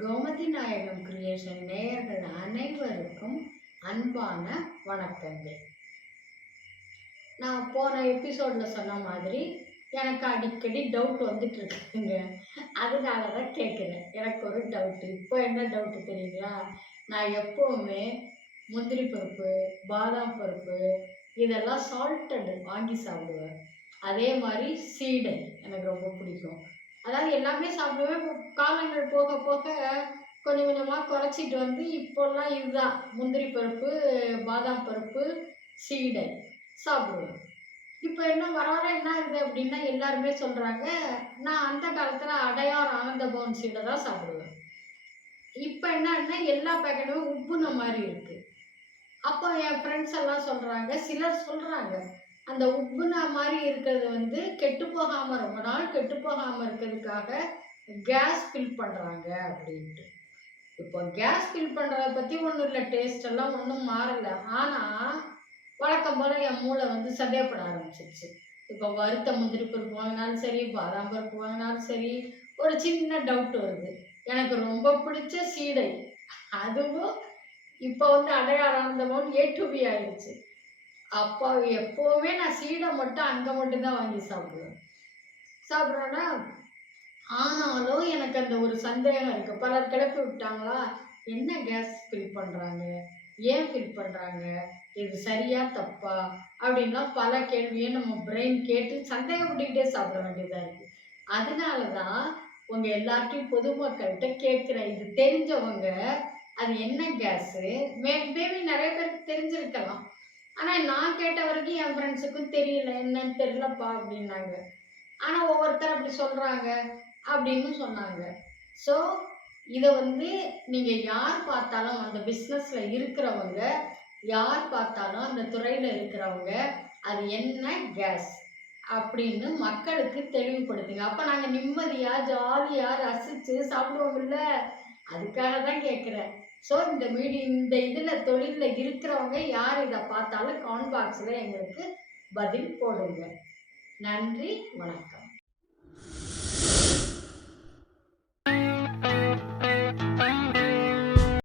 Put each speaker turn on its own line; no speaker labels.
கோமதி நாயகம் கிரியேஷன் நேயர்கள் அனைவருக்கும் அன்பான வணக்கங்கள். நான் போன எபிசோடில் சொன்ன மாதிரி எனக்கு அடிக்கடி டவுட் வந்துட்டு இருக்குங்க. அதனால தான் கேட்குறேன் எனக்கு ஒரு டவுட்டு இப்போ என்ன டவுட்டு தெரியுங்களா? நான் எப்போவுமே முந்திரி பருப்பு பாதாம் பருப்பு இதெல்லாம் சால்ட்டடு வாங்கி சாப்பிடுவேன். அதே மாதிரி சீடை எனக்கு ரொம்ப பிடிக்கும். அதாவது எல்லாமே சாப்பிடுவேன் இப்போ காலங்கள் போக போக கொஞ்சம் கொஞ்சமாக குறைச்சிட்டு வந்து இப்போல்லாம் இதுதான். முந்திரி பருப்பு பாதாம் பருப்பு சீடை சாப்பிடுவேன் இப்போ என்ன வர வர என்ன இருக்குது அப்படின்னா எல்லாருமே சொல்கிறாங்க நான் அந்த காலத்தில் அடையார் ஆனந்த பவன் சீடை தான் சாப்பிடுவேன். இப்போ என்னன்னா எல்லா பேக்கெட்டுமே உப்புன மாதிரி இருக்குது அப்போ என் ஃப்ரெண்ட்ஸ் எல்லாம் சொல்கிறாங்க சிலர் சொல்கிறாங்க அந்த உப்புனா மாதிரி இருக்கிறது வந்து கெட்டு போகாமல் ரொம்ப நாள் கெட்டு போகாமல் இருக்கிறதுக்காக கேஸ் ஃபில் பண்ணுறாங்க அப்படின்ட்டு. இப்போ கேஸ் ஃபில் பண்ணுறத பற்றி ஒன்றும் இல்லை டேஸ்ட் எல்லாம் ஒன்றும் மாறலை. ஆனால் வழக்கம் போல் என் மூளை வந்து சந்தேகப்பட ஆரம்பிச்சிருச்சு. இப்போ வறுத்த முந்திரி பருப்பு வாங்கினாலும் சரி பாதாம் பருப்பு வாங்கினாலும் சரி ஒரு சின்ன டவுட் வருது. எனக்கு ரொம்ப பிடிச்ச சீடை. அதுவும் இப்போ வந்து அடையாளம் ஏ டு பி ஆயிடுச்சு. அப்போ எப்போவுமே நான் சீடை மட்டும் அங்கே மட்டும்தான் வாங்கி சாப்பிடுவேன். சாப்பிட்றேன்னா ஆனாலும் எனக்கு அந்த ஒரு சந்தேகம் இருக்குது பலர் கிளப்பி விட்டாங்களா? என்ன கேஸ் ஃபில் பண்ணுறாங்க ஏன் ஃபில் பண்ணுறாங்க இது சரியா தப்பா? அப்படின்லாம் பல கேள்வியை நம்ம பிரெயின் கேட்டு சந்தேகப்பட்டுக்கிட்டே சாப்பிட வேண்டியதாக இருக்குது அதனால தான் உங்கள் எல்லார்ட்டையும் பொதுமக்கள்கிட்ட கேட்குறேன் இது தெரிஞ்சவங்க அது என்ன கேஸு மே மேபி நிறைய பேருக்கு தெரிஞ்சிருக்கலாம். ஆனால் நான் கேட்ட வரைக்கும் என் ஃப்ரெண்ட்ஸுக்கும் தெரியல என்னன்னு தெரியலப்பா அப்படின்னாங்க. ஆனால் ஒவ்வொருத்தர் அப்படி சொல்கிறாங்க அப்படின்னு சொன்னாங்க. ஸோ இதை வந்து நீங்கள் யார் பார்த்தாலும் அந்த பிஸ்னஸில் இருக்கிறவங்க யார் பார்த்தாலும் அந்த துறையில் இருக்கிறவங்க அது என்ன கேஸ் அப்படின்னு மக்களுக்கு தெளிவுபடுத்துங்க. அப்போ நாங்கள் நிம்மதியாக ஜாலியாக ரசித்து சாப்பிடுவோம்ல. அதுக்காக தான் கேட்குறேன் ஸோ இந்த மீடி இந்த இதில் தொழிலில் இருக்கிறவங்க யார் இதை பார்த்தாலும் கான் பாக்ஸில் எங்களுக்கு பதில் போடுங்க. நன்றி வணக்கம்.